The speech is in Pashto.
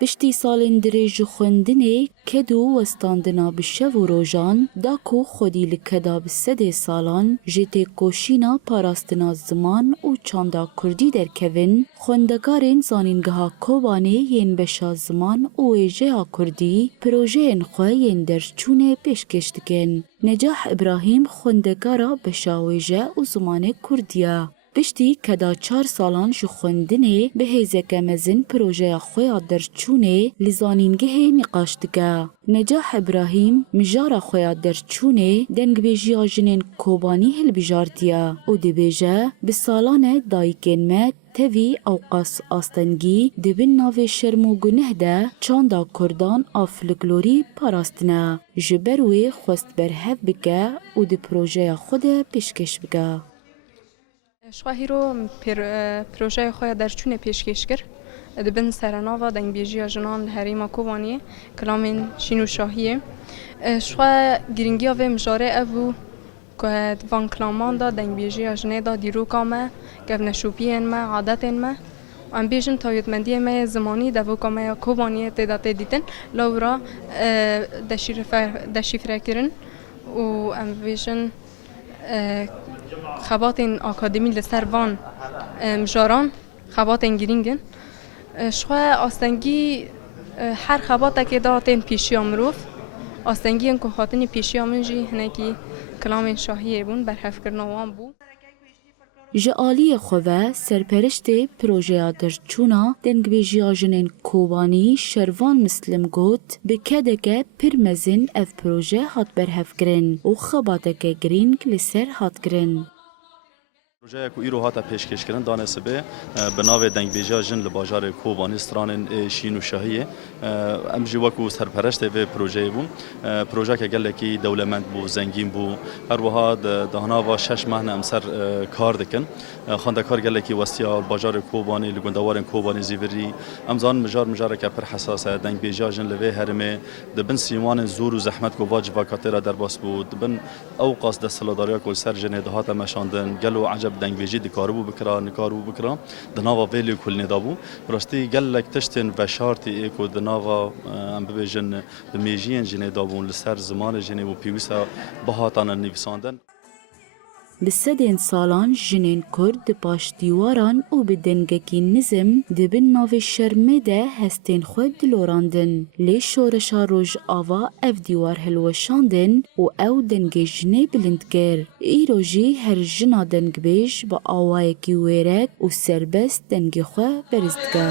پشتی سالên dirê ji xwendinê ked û westandina bi şev û rojan da ku xwedî li keda bi sedê salan ji têkoşîna parastina ziman û çanda Kurdî derkevin, xwendekarên zanîngeha Kobanê yên beşa ziman û wêjeya Kurdî projeyên xwe yên derçûnê pêşkêş dikin. Necah İbrahîm xwendekara beşa wêje û zimanê Kurdî ye. Piştî keda 4 salan ji xwendinê bi hêzeke mezin projeya xwe ya derçûnê li zanîngehê nîqaş dike. Necah İbrahîm mijara xwe ya derçûnê dengbêjiya jinên Kobanî hilbijartiye û dibêje bi salan e dayîkên me tevî Ewqas Astengî dibin navê şerm û guneh de çanda Kurdan a folklorî parastine. Ji ber wê xwest berhev bike û di projeya xwe de pêşkêş bike. شخوا هیرو پروژه خواه درچونه پیشکش کرد دبن سرناوا دنگبیجی جنان هریما کوبانیه کلامین شینو شاهیه شخوا گرینگی و مجاره ابو که وان کلامان دا دنگبیجی جنه دا دیرو کامه گفنشوپیین ما عادتین ما ام بیجن تایدمندی ما زمانی دو کامه کوبانیه تداته دیدن لورا دشیفره کرن و ام بیجن خباتین آکادمی لسر وان مجاران خباتین گرینگن شخوا آستنگی هر خباته که داتین پیشی امروف آستنگی انکو خاطنی پیشی امنجی هنکی کلام شاهیه بون برحف کرنوان بون Ji aliyê xwe ve serperiştê projeya derçûna dengbêjiya jinên Kobanî Şervan Mislim got bi kedeke pir mezin ev proje hat berhevkirin û xebateke girîng li ser hat kirin. پروژه کو ایرو هاتا پیشکش کردن دانسبه به ناو دنگبیجا جن ل بازار کوبانی استرانن شین و شاهیه ام جی وکو سرپرست و پروژه بو پروژه که گله کی دولتمند بو زنگین بو هر وها دهنا و 6 ماه ام سر کار دکن خواندکار گله کی وسیا بازار کوبانی لگوندوار کوبانی زیوری امزان مجار که پر حساسه دنگبیجا جن ل هرمه دبن سیمان زور و زحمت کو واجب کاترا در باس بود دبن اوقاس د سلاداریا کل سر جن دهات مشاندن گلو عجب دنگبیجی دکاربو بکرا نکاربو بکرا دناوا ویلی کل ندابو راستی گلک تشتن و شارتی اکو دناوا ام ببیجن بمیجین جنه دابون لسر زمان جنه و پیویسا بهاتان نویساندن Bi sedên salan jinên Kurd di paş dîwaran û bi dengekî nizm dibin navê şermê de hestên xwe dilorandin. Lê şoreşa Rojava ev dîwar hilweşandin û ew dengê jinê bilind kir. Îro jî her jina dengbêj bi awayekî wêrek û serbest dengê xwe beriz dike.